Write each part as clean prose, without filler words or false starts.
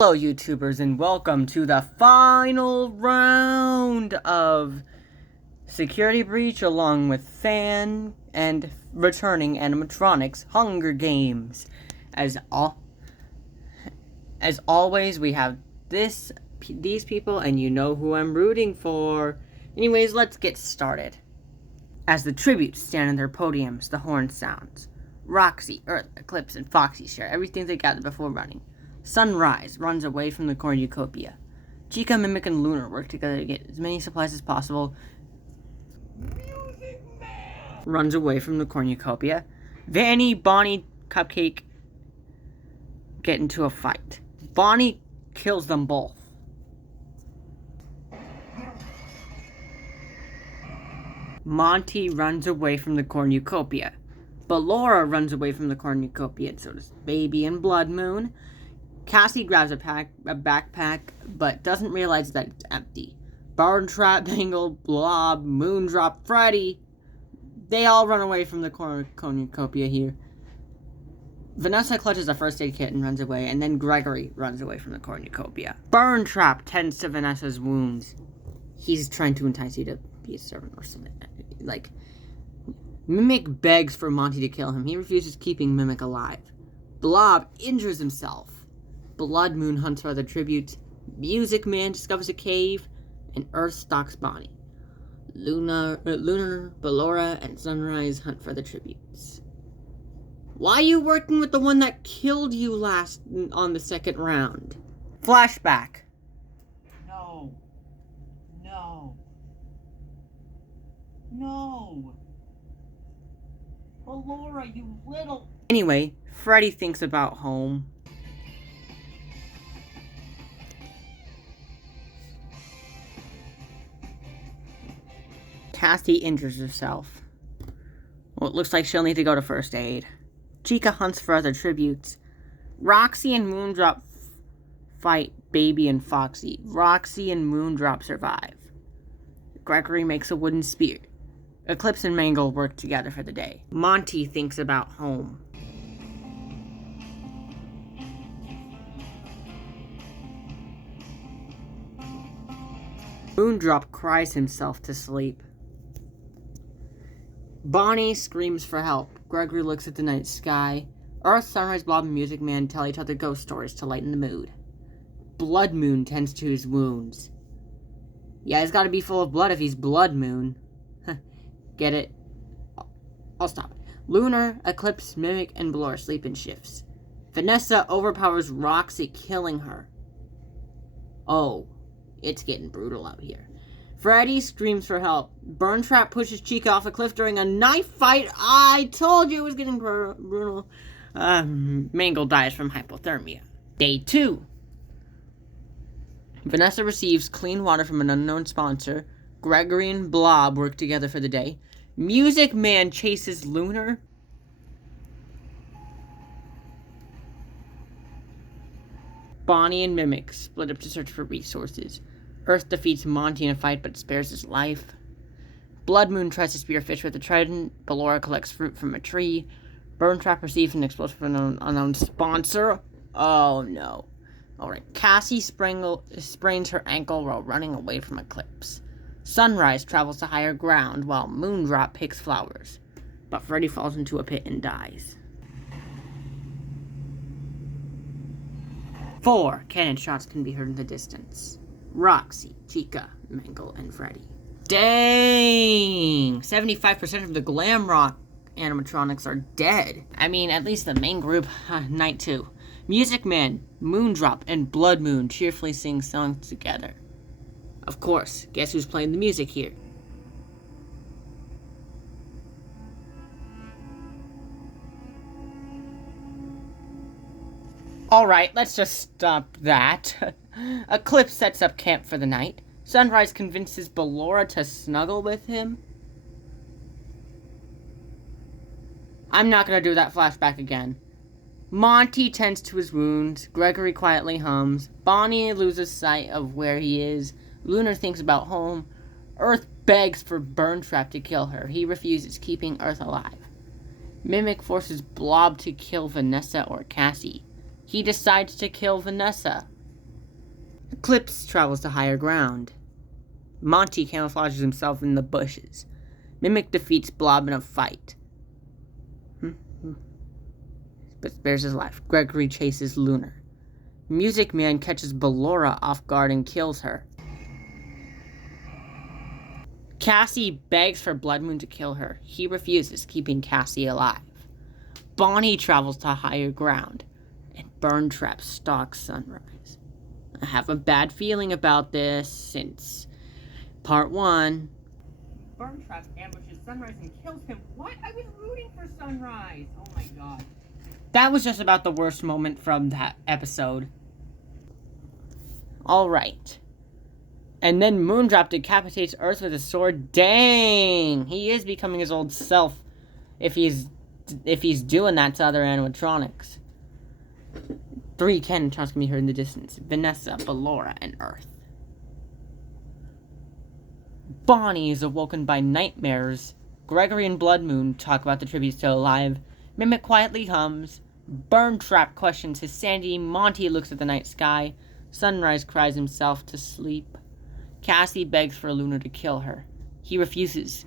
Hello YouTubers and welcome to the final round of Security Breach along with fan and returning animatronics Hunger Games. As always, we have these people and you know who I'm rooting for. Anyways, let's get started. As the tributes stand on their podiums, the horn sounds. Roxy, Earth, Eclipse, and Foxy share everything they gathered before running. Sunrise runs away from the cornucopia. Chica, Mimic, and Lunar work together to get as many supplies as possible. Music Man runs away from the cornucopia. Vanny, Bonnie, Cupcake get into a fight. Bonnie kills them both. Monty runs away from the cornucopia. Ballora runs away from the cornucopia, and so does Baby and Blood Moon. Cassie grabs a backpack, but doesn't realize that it's empty. Barntrap, Dangle, Blob, Moondrop, Freddy, they all run away from the cornucopia here. Vanessa clutches a first aid kit and runs away, and then Gregory runs away from the cornucopia. Barntrap tends to Vanessa's wounds. He's trying to entice you to be a servant or something. Like, Mimic begs for Monty to kill him. He refuses, keeping Mimic alive. Blob injures himself. Blood Moon hunts for other tributes. Music Man discovers a cave, and Earth stalks Bonnie. Lunar, Ballora, and Sunrise hunt for the tributes. Why are you working with the one that killed you last on the second round? Flashback. No. Ballora, you little... Anyway, Freddy thinks about home. Cassie injures herself. Well, it looks like she'll need to go to first aid. Chica hunts for other tributes. Roxy and Moondrop fight Baby and Foxy. Roxy and Moondrop survive. Gregory makes a wooden spear. Eclipse and Mangle work together for the day. Monty thinks about home. Moondrop cries himself to sleep. Bonnie screams for help. Gregory looks at the night sky. Earth, Sunrise, Blob, and Music Man tell each other ghost stories to lighten the mood. Blood Moon tends to his wounds. Yeah, he's gotta be full of blood if he's Blood Moon. Get it? I'll stop. Lunar, Eclipse, Mimic, and Ballora sleep in shifts. Vanessa overpowers Roxy, killing her. Oh, it's getting brutal out here. Freddy screams for help. Burntrap pushes Chica off a cliff during a knife fight. I told you it was getting brutal. Mangle dies from hypothermia. Day 2. Vanessa receives clean water from an unknown sponsor. Gregory and Blob work together for the day. Music Man chases Lunar. Bonnie and Mimic split up to search for resources. Earth defeats Monty in a fight but spares his life. Blood Moon tries to spear fish with a trident. Ballora collects fruit from a tree. Burntrap receives an explosive from an unknown sponsor. Oh no. Alright, Cassie sprains her ankle while running away from Eclipse. Sunrise travels to higher ground while Moondrop picks flowers. But Freddy falls into a pit and dies. 4 cannon shots can be heard in the distance. Roxy, Chica, Mangle, and Freddy. Dang! 75% of the glam rock animatronics are dead. I mean, at least the main group. Night 2. Music Man, Moondrop, and Blood Moon cheerfully sing songs together. Of course, guess who's playing the music here? Alright, let's just stop that. Eclipse sets up camp for the night. Sunrise convinces Ballora to snuggle with him. I'm not gonna do that flashback again. Monty tends to his wounds. Gregory quietly hums. Bonnie loses sight of where he is. Lunar thinks about home. Earth begs for Burntrap to kill her. He refuses, keeping Earth alive. Mimic forces Blob to kill Vanessa or Cassie. He decides to kill Vanessa. Eclipse travels to higher ground. Monty camouflages himself in the bushes. Mimic defeats Blob in a fight, but spares his life. Gregory chases Lunar. Music Man catches Ballora off guard and kills her. Cassie begs for Blood Moon to kill her. He refuses, keeping Cassie alive. Bonnie travels to higher ground, and Burntrap stalks Sunrise. I have a bad feeling about this since part 1. Burntrap ambushes Sunrise and kills him. What? I was rooting for Sunrise. Oh my god. That was just about the worst moment from that episode. Alright. And then Moondrop decapitates Earth with a sword. Dang! He is becoming his old self if he's doing that to other animatronics. 3 cannons can be heard in the distance. Vanessa, Ballora, and Earth. Bonnie is awoken by nightmares. Gregory and Blood Moon talk about the tribute still alive. Mimic quietly hums. Burntrap questions his sanity. Monty looks at the night sky. Sunrise cries himself to sleep. Cassie begs for Lunar to kill her. He refuses,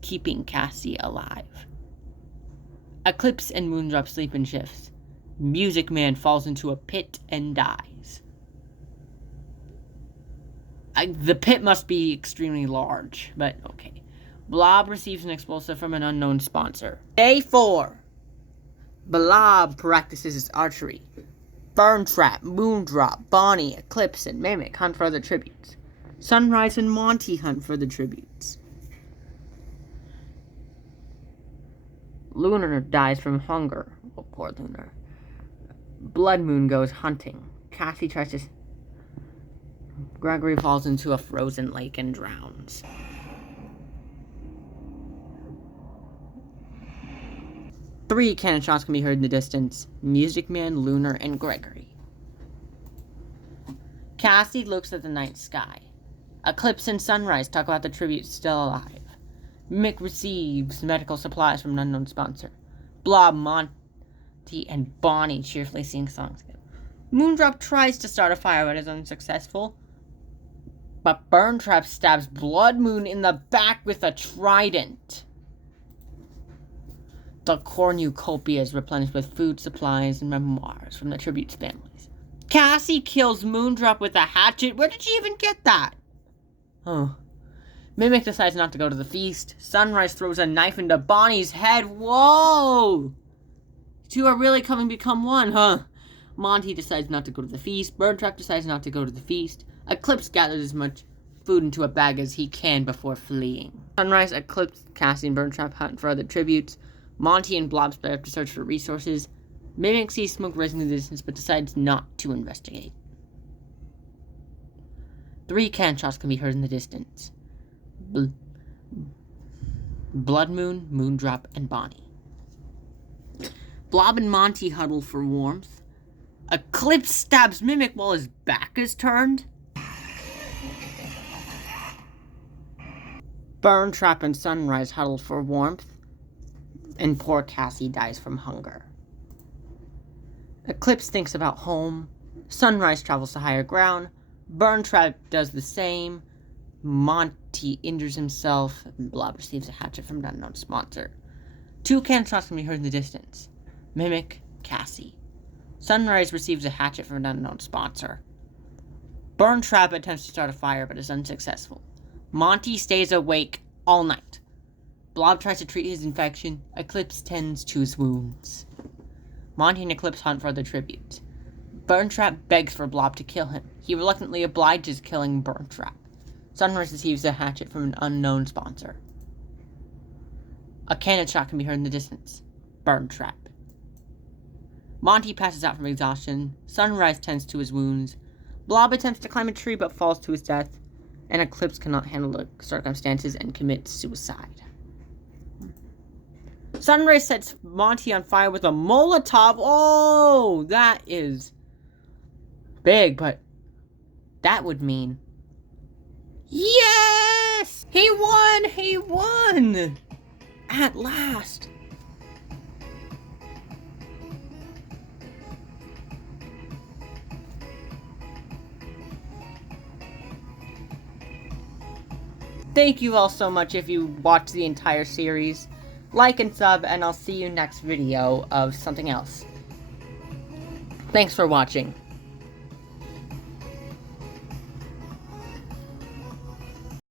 keeping Cassie alive. Eclipse and Moondrop sleep in shifts. Music Man falls into a pit and dies. The pit must be extremely large, but okay. Blob receives an explosive from an unknown sponsor. Day 4. Blob practices his archery. Burntrap, Moondrop, Bonnie, Eclipse, and Mimic hunt for other tributes. Sunrise and Monty hunt for the tributes. Lunar dies from hunger. Oh, poor Lunar. Blood Moon goes hunting. Cassie tries to... Gregory falls into a frozen lake and drowns. Three cannon shots can be heard in the distance. Music Man, Lunar, and Gregory. Cassie looks at the night sky. Eclipse and Sunrise talk about the tribute still alive. Mick receives medical supplies from an unknown sponsor. Blob, Monty, and Bonnie cheerfully sing songs together. Moondrop tries to start a fire but is unsuccessful. But Burntrap stabs Blood Moon in the back with a trident. The cornucopia is replenished with food supplies and memoirs from the tribute's families. Cassie kills Moondrop with a hatchet. Where did she even get that? Oh. Mimic decides not to go to the feast. Sunrise throws a knife into Bonnie's head. Whoa! Two are really coming to become one, huh? Monty decides not to go to the feast. Burntrap decides not to go to the feast. Eclipse gathers as much food into a bag as he can before fleeing. Sunrise, Eclipse, Cassie, and Burntrap hunt for other tributes. Monty and Blob split up to search for resources. Mimic sees smoke rising in the distance but decides not to investigate. 3 cannon shots can be heard in the distance. Blood Moon, Moondrop, and Bonnie. Blob and Monty huddle for warmth. Eclipse stabs Mimic while his back is turned. Burntrap and Sunrise huddle for warmth. And poor Cassie dies from hunger. Eclipse thinks about home. Sunrise travels to higher ground. Burntrap does the same. Monty injures himself. And Blob receives a hatchet from an unknown sponsor. 2 cannon shots can be heard in the distance. Mimic, Cassie. Sunrise receives a hatchet from an unknown sponsor. Burntrap attempts to start a fire but is unsuccessful. Monty stays awake all night. Blob tries to treat his infection. Eclipse tends to his wounds. Monty and Eclipse hunt for other tributes. Burntrap begs for Blob to kill him. He reluctantly obliges, killing Burntrap. Sunrise receives a hatchet from an unknown sponsor. A cannon shot can be heard in the distance. Burntrap. Monty passes out from exhaustion. Sunrise tends to his wounds. Blob attempts to climb a tree but falls to his death. And Eclipse cannot handle the circumstances and commits suicide. Sunrise sets Monty on fire with a Molotov. Oh, that is big, but that would mean... Yes! He won! He won! At last. Thank you all so much if you watched the entire series. Like and sub, and I'll see you next video of something else. Thanks for watching.